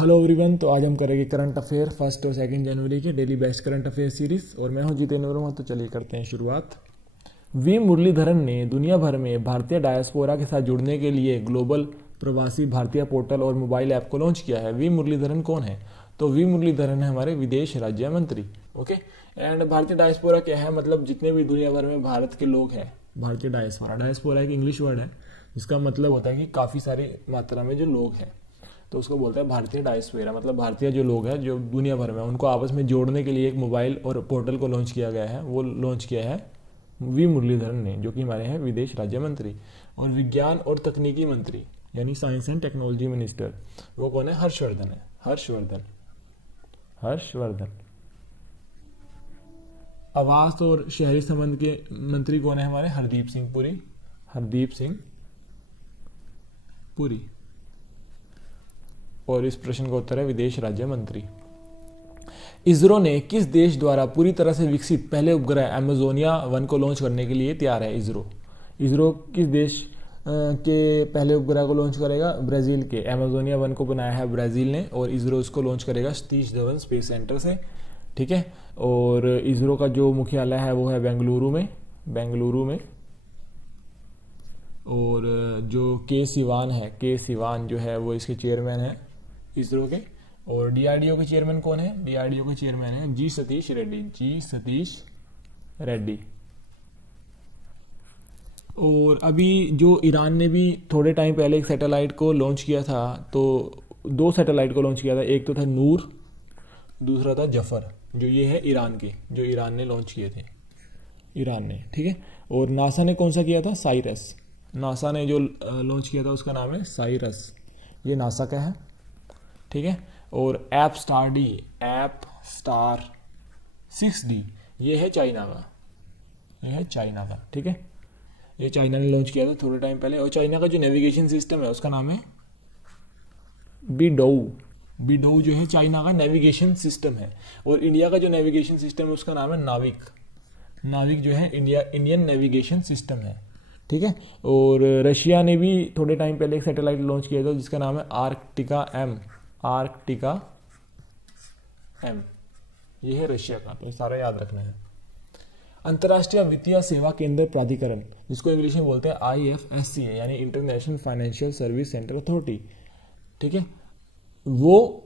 Hello everyone. तो आज हम करेंगे करंट अफेयर 1 और 2 जनवरी के daily best current affair series और मैं हूं जितेंद्र वर्मा। तो चलिए करते हैं शुरुआत। वी मुरलीधरन ने दुनिया भर में भारतीय डायस्पोरा के साथ जुड़ने के लिए ग्लोबल प्रवासी भारतीय पोर्टल और मोबाइल ऐप को लॉन्च किया है। वी मुरलीधरन कौन है? तो वी मुरलीधरन है हमारे विदेश राज्य मंत्री। ओके। एंड भारतीय डायस्पोरा क्या है? मतलब जितने भी दुनिया भर में भारत के लोग हैं, भारतीय डायस्पोरा। डायस्पोरा एक इंग्लिश वर्ड है जिसका मतलब होता है कि काफ़ी सारी मात्रा में जो लोग हैं, तो उसको बोलते हैं भारतीय डायस्पोरा। मतलब भारतीय जो लोग हैं जो दुनिया भर में, उनको आपस में जोड़ने के लिए एक मोबाइल और पोर्टल को लॉन्च किया गया है। वो लॉन्च किया है वी मुरलीधरन ने, जो कि हमारे हैं विदेश राज्य मंत्री। और विज्ञान और तकनीकी मंत्री यानी साइंस एंड टेक्नोलॉजी मिनिस्टर, वो कौन है? हर्षवर्धन है। हर्षवर्धन। आवास और शहरी संबंध के मंत्री कौन है हमारे? हरदीप सिंह पुरी। और इस प्रश्न का उत्तर है विदेश राज्य मंत्री। इसरो ने किस देश द्वारा पूरी तरह से विकसित पहले उपग्रह अमेजोनिया 1 को लॉन्च करने के लिए तैयार है? इसरो किस देश के पहले उपग्रह को लॉन्च करेगा? ब्राजील के। अमेजोनिया 1 को बनाया है ब्राजील ने और इसरो इसको लॉन्च करेगा सतीश धवन स्पेस सेंटर से। ठीक है। और इसरो का जो मुख्यालय है वो है बेंगलुरु में। और जो के सिवान जो है वो इसके चेयरमैन है इसरो के। और डीआरडीओ के चेयरमैन कौन है? डीआरडीओ के चेयरमैन है जी सतीश रेड्डी। और अभी जो ईरान ने भी थोड़े टाइम पहले एक सैटेलाइट को लॉन्च किया था, तो 2 सैटेलाइट को लॉन्च किया था। एक तो था नूर, दूसरा था जफर, जो ये है ईरान के, जो ईरान ने लॉन्च किए थे, ईरान ने। ठीक है। और नासा ने कौन सा किया था? साइरस। नासा ने जो लॉन्च किया था उसका नाम है साइरस। ये नासा का है। ठीक है। और एप स्टार 6D ये है चाइना का। ठीक है। ये चाइना ने लॉन्च किया था थोड़े टाइम पहले। और चाइना का जो नेविगेशन सिस्टम है उसका नाम है बीडोउ जो है चाइना का नेविगेशन सिस्टम है। और इंडिया का जो नेविगेशन सिस्टम है उसका नाम है नाविक जो है इंडियन नेविगेशन सिस्टम है। ठीक है। और रशिया ने भी थोड़े टाइम पहले एक सैटेलाइट लॉन्च किया था जिसका नाम है आर्कटिका एम। ये है रशिया का। तो ये सारा याद रखना है। अंतर्राष्ट्रीय वित्तीय सेवा केंद्र प्राधिकरण, जिसको इंग्लिश में बोलते हैं IFSCA यानी International Financial Service Centre Authority. ठीक है। वो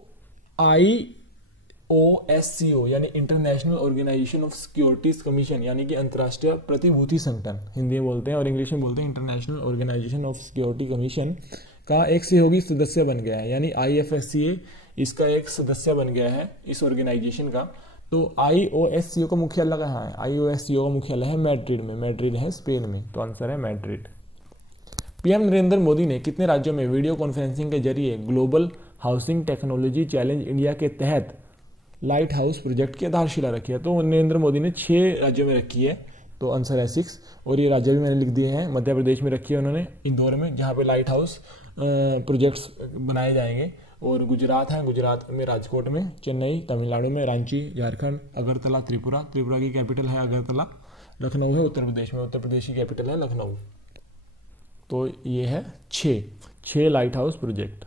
IOSCO यानी International Organization of Securities Commission यानी कि अंतर्राष्ट्रीय प्रतिभूति संगठन हिंदी में बोलते हैं और इंग्लिश में बोलते हैं International Organization of Security Commission का एक सहयोगी सदस्य बन गया है। यानी IFSCA इसका एक सदस्य बन गया है इस ऑर्गेनाइजेशन का। तो IOSCO का मुख्यालय कहाँ है? IOSCO का मुख्यालय है मैड्रिड में। मैड्रिड है स्पेन में। तो आंसर है मैड्रिड। पीएम नरेंद्र मोदी ने कितने राज्यों में वीडियो कॉन्फ्रेंसिंग के जरिए global housing technology challenge India के तहत लाइट हाउस प्रोजेक्ट की आधारशिला रखी है? तो नरेंद्र मोदी ने 6 राज्यों में रखी है। तो आंसर है 6। और ये राज्य भी मैंने लिख दिए हैं। मध्य प्रदेश में रखी है उन्होंने, इंदौर में, जहाँ पे लाइट हाउस प्रोजेक्ट्स बनाए जाएंगे। और गुजरात है, गुजरात में राजकोट में, चेन्नई तमिलनाडु में, रांची झारखंड, अगरतला त्रिपुरा की कैपिटल है अगरतला, लखनऊ है उत्तर प्रदेश में, उत्तर प्रदेश की कैपिटल है लखनऊ। तो ये है 6 light house project.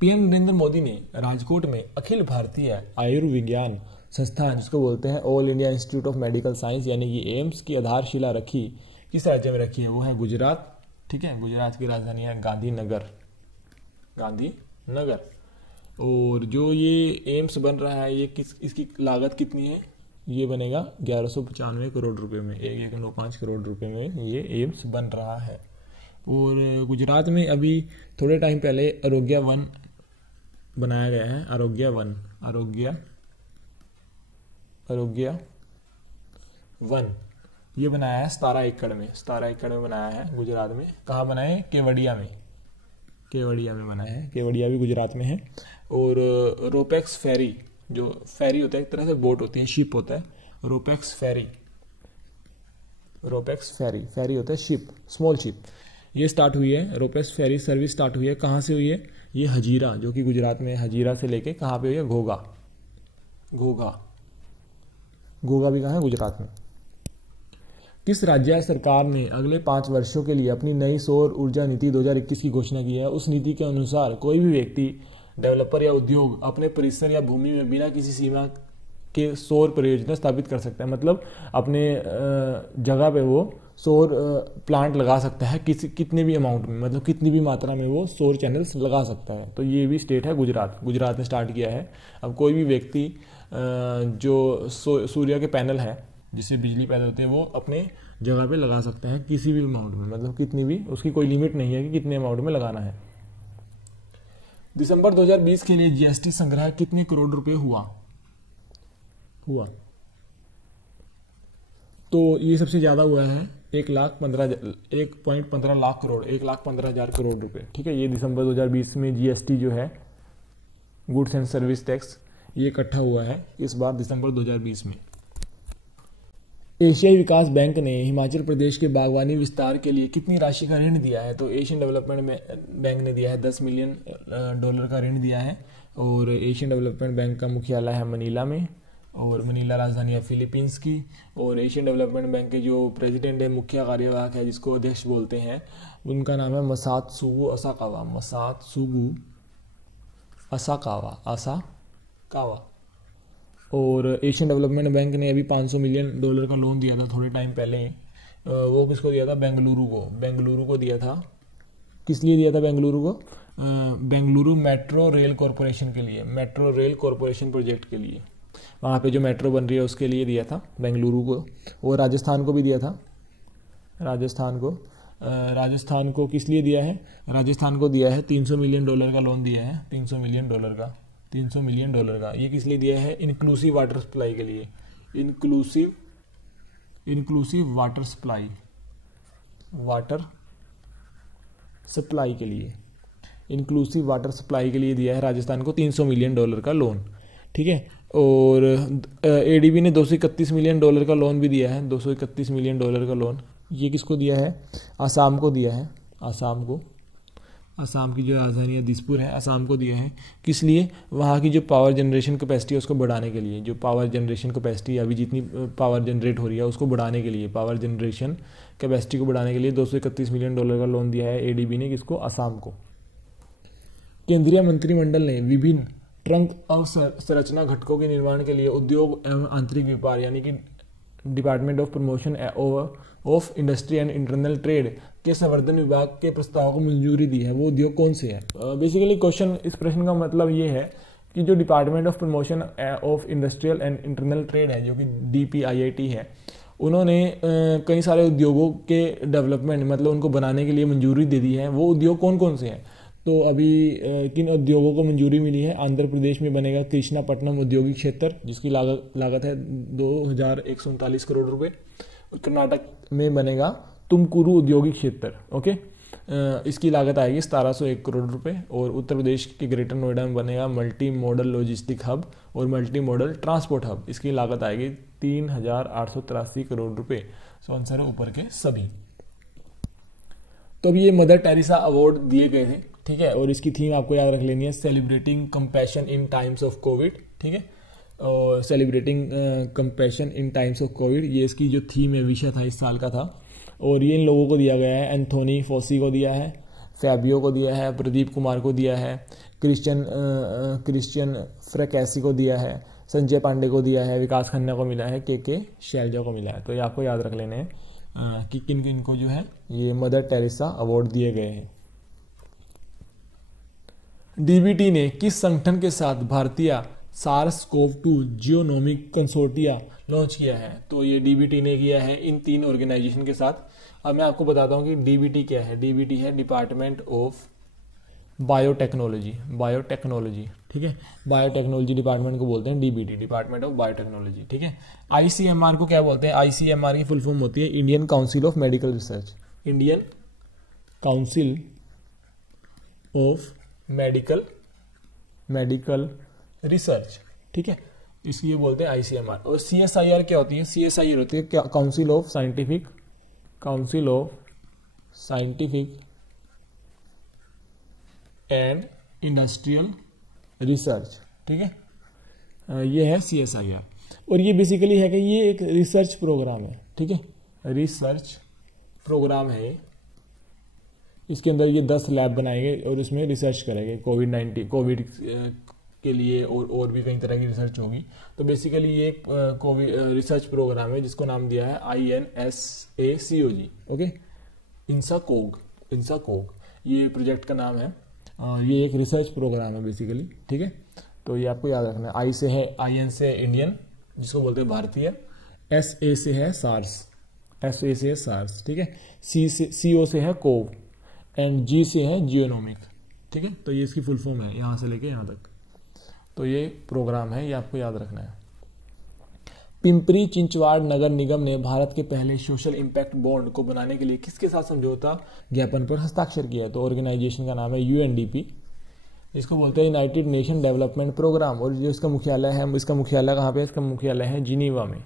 PM Narendra Modi ने राजकोट में अखिल भारतीय आयुर्विज्ञान संस्थान, जिसको बोलते हैं all India institute of medical science यानी कि एम्स की आधारशिला रखी। किस राज्य में रखी है? वो है गुजरात। ठीक है। गुजरात की राजधानी है गांधीनगर। और जो ये एम्स बन रहा है ये इसकी लागत कितनी है? ये बनेगा 1195 करोड़ रुपए में, 1,195 करोड़ रुपए में ये एम्स बन रहा है। और गुजरात में अभी थोड़े टाइम पहले आरोग्य वन बनाया गया है। आरोग्य वन ये बनाया है 17 एकड़ में बनाया है गुजरात में। कहाँ बनाया है? केवड़िया में बनाया है। केवड़िया भी गुजरात में है। और रोपेक्स फेरी, जो फेरी होता है एक तरह से बोट होती है, शिप होता है, रोपेक्स फेरी होता है शिप, स्मॉल शिप। ये स्टार्ट हुई है, रोपेक्स फेरी सर्विस स्टार्ट हुई है। कहाँ से हुई है? ये हजीरा, जो कि गुजरात में, हजीरा से लेके कहाँ पे हुई है? घोघा भी कहाँ है? गुजरात में। किस राज्य सरकार ने अगले 5 वर्षों के लिए अपनी नई सौर ऊर्जा नीति 2021 की घोषणा की है? उस नीति के अनुसार कोई भी व्यक्ति डेवलपर या उद्योग अपने परिसर या भूमि में बिना किसी सीमा के सौर परियोजना स्थापित कर सकता है। मतलब अपने जगह पे वो सौर प्लांट लगा सकता है कितने भी अमाउंट में, मतलब कितनी भी मात्रा में वो सौर चैनल्स लगा सकता है। तो ये भी स्टेट है गुजरात, गुजरात ने स्टार्ट किया है। अब कोई भी व्यक्ति जो सूर्य के पैनल है जिससे बिजली पैदा होती है वो अपने जगह पे लगा सकता है किसी भी अमाउंट में, मतलब कितनी भी, उसकी कोई लिमिट नहीं है कि कितने अमाउंट में लगाना है। दिसंबर 2020 के लिए जीएसटी संग्रह कितने करोड़ रुपए हुआ? तो ये सबसे ज्यादा हुआ है 1.15 लाख करोड़, 1,15,000 करोड़ रुपए। ठीक है, ये दिसंबर 2020 में जीएसटी जो है गुड्स एंड सर्विस टैक्स ये इकट्ठा हुआ है इस बार दिसंबर 2020 में। एशियाई विकास बैंक ने हिमाचल प्रदेश के बागवानी विस्तार के लिए कितनी राशि का ऋण दिया है? तो एशियन डेवलपमेंट बैंक ने दिया है $10 मिलियन का ऋण दिया है। और एशियन डेवलपमेंट बैंक का मुख्यालय है मनीला में, और मनीला राजधानी है फिलीपींस की। और एशियन डेवलपमेंट बैंक के जो प्रेसिडेंट है, मुख्य कार्यवाहक है जिसको अध्यक्ष बोलते हैं, उनका नाम है मसात्सुगु असाकावा। और एशियन डेवलपमेंट बैंक ने अभी $500 मिलियन का लोन दिया था थोड़े टाइम पहले। वो किसको दिया था? बेंगलुरु को दिया था। किस लिए दिया था बेंगलुरु को? बेंगलुरु मेट्रो रेल कॉरपोरेशन के लिए, मेट्रो रेल कॉरपोरेशन प्रोजेक्ट के लिए, वहाँ पे जो मेट्रो बन रही है उसके लिए दिया था बेंगलुरु को। और राजस्थान को भी दिया था। राजस्थान को किस लिए दिया है? राजस्थान को दिया है $300 मिलियन का लोन दिया है, $300 मिलियन का। ये किस लिए दिया है? इंक्लूसिव वाटर सप्लाई के लिए, इंक्लूसिव वाटर सप्लाई के लिए दिया है राजस्थान को $300 मिलियन का लोन। ठीक है, और एडीबी ने $231 मिलियन का लोन भी दिया है, $231 मिलियन का लोन। ये किसको दिया है? आसाम को दिया है, आसाम की जो राजधानी है दिसपुर है, आसाम को दिया है। किस लिए? वहाँ की जो पावर जनरेशन कैपेसिटी है उसको बढ़ाने के लिए। जो पावर जनरेशन कैपेसिटी अभी जितनी पावर जनरेट हो रही है उसको बढ़ाने के लिए, पावर जनरेशन कैपेसिटी को बढ़ाने के लिए $231 मिलियन का लोन दिया है एडीबी ने। किसको? आसाम को। केंद्रीय मंत्रिमंडल ने विभिन्न ट्रंक अवसंरचना घटकों के निर्माण के लिए उद्योग एवं आंतरिक व्यापार यानी कि department of promotion of industry and internal trade के संवर्धन विभाग के प्रस्ताव को मंजूरी दी है। वो उद्योग कौन से है? बेसिकली क्वेश्चन, इस प्रश्न का मतलब ये है कि जो department of promotion of industrial and internal trade है, जो कि DPIIT है, उन्होंने कई सारे उद्योगों के डेवलपमेंट, मतलब उनको बनाने के लिए मंजूरी दे दी है। वो उद्योग कौन कौन से हैं? तो अभी किन उद्योगों को मंजूरी मिली है? आंध्र प्रदेश में बनेगा कृष्णापट्टनम औद्योगिक क्षेत्र जिसकी लागत है 2,139 करोड़ रुपए। और कर्नाटक में बनेगा तुमकुरू औद्योगिक क्षेत्र, ओके, इसकी लागत आएगी 1701 करोड़ रुपए। और उत्तर प्रदेश के ग्रेटर नोएडा में बनेगा मल्टी मॉडल लॉजिस्टिक हब और मल्टी मॉडल ट्रांसपोर्ट हब, इसकी लागत आएगी 3,883 करोड़ रुपए। सो आंसर है ऊपर के सभी। तो अभी ये मदर टेरेसा अवार्ड दिए गए थे, ठीक है, और इसकी थीम आपको याद रख लेनी है, celebrating compassion in times of Covid. ठीक है, और celebrating compassion in times of Covid, ये इसकी जो थीम है, विषय था इस साल का था। और ये इन लोगों को दिया गया है, एंथोनी फॉसी को दिया है, फैबियो को दिया है, प्रदीप कुमार को दिया है, क्रिश्चियन फ्रैकेसी को दिया है, संजय पांडे को दिया है, विकास खन्ना को मिला है, के शैलजा को मिला है। तो ये आपको याद रख लेने हैं कि किन किन को जो है ये मदर टेरेसा अवार्ड दिए गए हैं। डीबीटी ने किस संगठन के साथ भारतीय SARS-CoV-2 जियोनोमिक कंसोर्टिया लॉन्च किया है? तो ये डीबीटी ने किया है इन 3 ऑर्गेनाइजेशन के साथ। अब मैं आपको बताता हूँ कि डीबीटी क्या है। डीबीटी है डिपार्टमेंट ऑफ बायोटेक्नोलॉजी, ठीक है, बायोटेक्नोलॉजी डिपार्टमेंट को बोलते हैं डीबीटी, डिपार्टमेंट ऑफ बायोटेक्नोलॉजी। ठीक है, आईसीएमआर को क्या बोलते हैं? आईसीएमआर की फुल फॉर्म होती है Indian council of medical research, Indian council of medical research. ठीक है, इसलिए बोलते हैं आईसीएमआर। और सीएसआईआर क्या होती है? सीएसआईआर होती है council of scientific and industrial research. ठीक है, ये है सीएसआईआर। और ये बेसिकली है कि ये एक रिसर्च प्रोग्राम है। ठीक है, रिसर्च प्रोग्राम है इसके अंदर ये 10 लैब बनाएंगे और उसमें रिसर्च करेंगे कोविड के लिए, और भी कई तरह की रिसर्च होगी। तो बेसिकली ये एक कोविड रिसर्च प्रोग्राम है जिसको नाम दिया है INSACOG, ओके, इंसाकोग ये प्रोजेक्ट का नाम है। ये एक रिसर्च प्रोग्राम है बेसिकली, ठीक है। तो ये आपको याद रखना है। IN से इंडियन जिसको बोलते हैं भारतीय, SA से है सार्स, ठीक है। CO से है कोव एंड G से है जियोनोमिक, ठीक है। तो ये इसकी फुल फॉर्म है यहाँ से लेके यहाँ तक। तो ये प्रोग्राम है, ये आपको याद रखना है। पिंपरी चिंचवाड़ नगर निगम ने भारत के पहले सोशल इम्पैक्ट बॉन्ड को बनाने के लिए किसके साथ समझौता ज्ञापन पर हस्ताक्षर किया? तो ऑर्गेनाइजेशन का नाम है UNDP, जिसको बोलते हैं यूनाइटेड नेशन डेवलपमेंट प्रोग्राम। और जो इसका मुख्यालय है, इसका मुख्यालय कहाँ पे है? इसका मुख्यालय है जिनीवा में।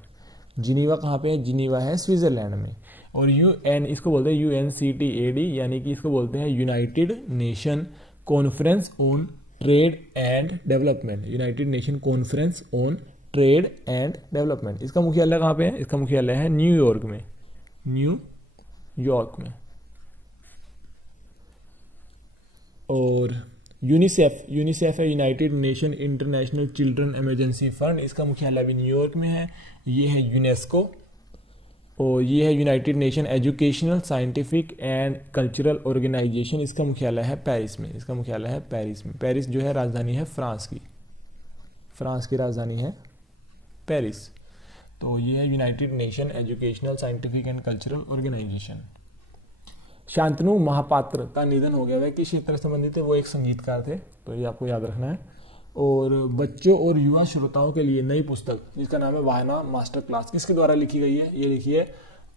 जिनीवा कहाँ पे है? जिनीवा है स्विट्जरलैंड में। और UN इसको बोलते हैं UNCTAD, यानी कि इसको बोलते हैं United nation conference on trade and development. United nation conference on trade and development. इसका मुख्यालय कहाँ पे है? इसका मुख्यालय है न्यूयॉर्क में, न्यूयॉर्क में। और यूनिसेफ है United nation international children emergency fund, इसका मुख्यालय भी न्यूयॉर्क में है। ये है यूनेस्को, और ये है United Nation Educational Scientific and Cultural Organization, इसका मुख्यालय है पेरिस में। इसका मुख्यालय है पेरिस में। पेरिस जो है राजधानी है फ्रांस की राजधानी है पेरिस। तो ये है United Nation Educational Scientific and Cultural Organization. Shantanu Mahapatra का निधन हो गया। वह किस क्षेत्र से संबंधित है? वो एक संगीतकार थे, तो ये आपको याद रखना है। और बच्चों और युवा श्रोताओं के लिए नई पुस्तक जिसका नाम है वायना मास्टर क्लास, किसके द्वारा लिखी गई है? ये लिखी है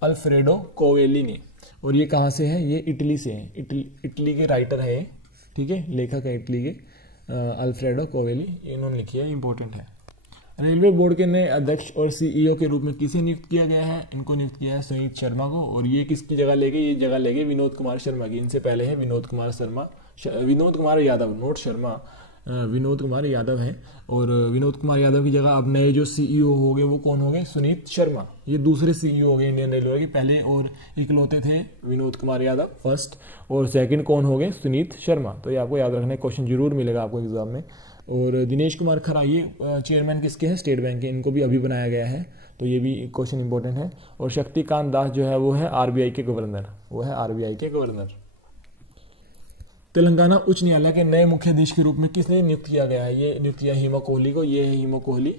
अल्फ्रेडो कोवेली ने। और ये कहाँ से है? ये इटली से है। इटली के राइटर है, ठीक है, लेखक है इटली के, अल्फ्रेडो कोवेली, इन्होंने लिखी है, इंपॉर्टेंट है। रेलवे बोर्ड के नए अध्यक्ष और CEO के रूप में किसे नियुक्त किया गया है? इनको नियुक्त किया है सुनीत शर्मा को। और ये किसकी जगह लेंगे? ये जगह लेंगे विनोद कुमार शर्मा की। इनसे पहले है विनोद कुमार यादव, नोट शर्मा, विनोद कुमार यादव है। और विनोद कुमार यादव की जगह अब नए जो CEO हो गए वो कौन हो गए? सुनीत शर्मा। ये दूसरे CEO हो गए इंडियन रेलवे के। पहले और इकलौते थे विनोद कुमार यादव फर्स्ट, और सेकंड कौन हो गए? सुनीत शर्मा। तो ये आपको याद रखना है, क्वेश्चन जरूर मिलेगा आपको एग्जाम में। और दिनेश कुमार खरा, ये चेयरमैन किसके हैं? स्टेट बैंक के। इनको भी अभी बनाया गया है, तो ये भी क्वेश्चन इंपॉर्टेंट है। और शक्तिकांत दास जो है वो है RBI के गवर्नर, तेलंगाना उच्च न्यायालय के नए मुख्याधीश के रूप में किसने नियुक्त किया गया है? ये नियुक्त किया हिमा कोहली को। ये है हिमा कोहली,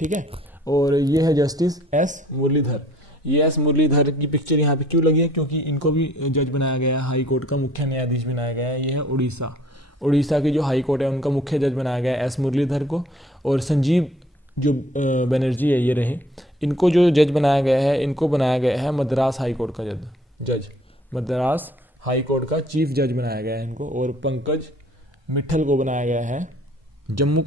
ठीक है। और ये है जस्टिस S मुरलीधर। ये S मुरलीधर की पिक्चर यहाँ पे क्यों लगी है? क्योंकि इनको भी जज बनाया गया है, हाई कोर्ट का मुख्य न्यायाधीश बनाया गया है। ये है उड़ीसा की जो हाई कोर्ट है उनका मुख्य जज बनाया गया है S मुरलीधर को। और संजीव जो बनर्जी है ये रहे, इनको जो जज बनाया गया है, इनको बनाया गया है मद्रास हाई कोर्ट का जज, मद्रास हाई कोर्ट का चीफ जज बनाया गया है इनको। और पंकज मित्तल को बनाया गया है जम्मू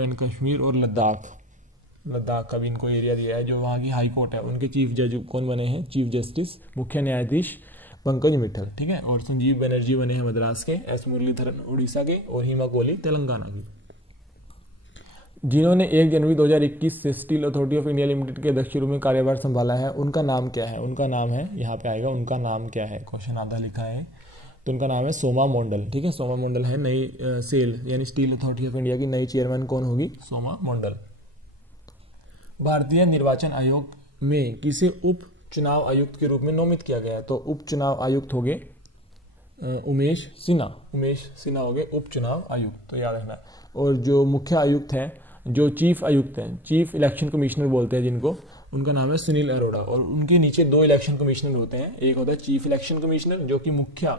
एंड कश्मीर और लद्दाख का भी इनको एरिया दिया है। जो वहाँ की हाई कोर्ट है उनके चीफ जज कौन बने हैं? चीफ जस्टिस, मुख्य न्यायाधीश पंकज मित्तल, ठीक है। और संजीव बनर्जी बने हैं मद्रास के, S मुरलीधरन उड़ीसा के, और हिमा कोहली तेलंगाना की। जिन्होंने 1 जनवरी 2021 से steel authority of India limited के अध्यक्ष रूप में कार्यभार संभाला है, उनका नाम क्या है? उनका नाम है, यहाँ पे आएगा उनका नाम क्या है, क्वेश्चन आधा लिखा है। तो उनका नाम है सोमा मोंडल, ठीक है। सोमा मोंडल है नई सेल यानी स्टील अथॉरिटी ऑफ इंडिया की नई चेयरमैन कौन होगी? सोमा मोंडल। भारतीय निर्वाचन आयोग में किसे उप चुनाव आयुक्त के रूप में नामित किया गया? तो उप चुनाव आयुक्त हो गए उमेश सिन्हा हो गए उप चुनाव आयुक्त, तो याद रखना। और जो मुख्य आयुक्त है, जो चीफ आयुक्त हैं, चीफ इलेक्शन कमिश्नर बोलते हैं जिनको, उनका नाम है सुनील अरोड़ा। और उनके नीचे 2 इलेक्शन कमिश्नर होते हैं। एक होता है चीफ इलेक्शन कमिश्नर जो कि मुख्य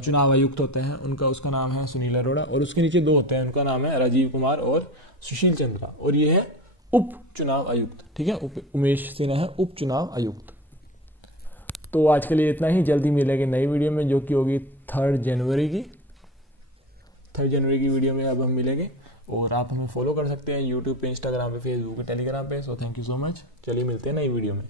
चुनाव आयुक्त होते हैं, उसका नाम है सुनील अरोड़ा। और उसके नीचे 2 होते हैं, उनका नाम है राजीव कुमार और सुशील चंद्रा। और ये है उप चुनाव आयुक्त, ठीक है। उमेश सिन्हा है उप चुनाव आयुक्त। तो आज के लिए इतना ही, जल्दी मिलेंगे नई वीडियो में जो कि होगी 3 जनवरी की वीडियो में अब हम मिलेंगे। और आप हमें फॉलो कर सकते हैं यूट्यूब पे, इंस्टाग्राम पे, फेसबुक पे, टेलीग्राम पे। So thank you so much. चलिए मिलते हैं नई वीडियो में।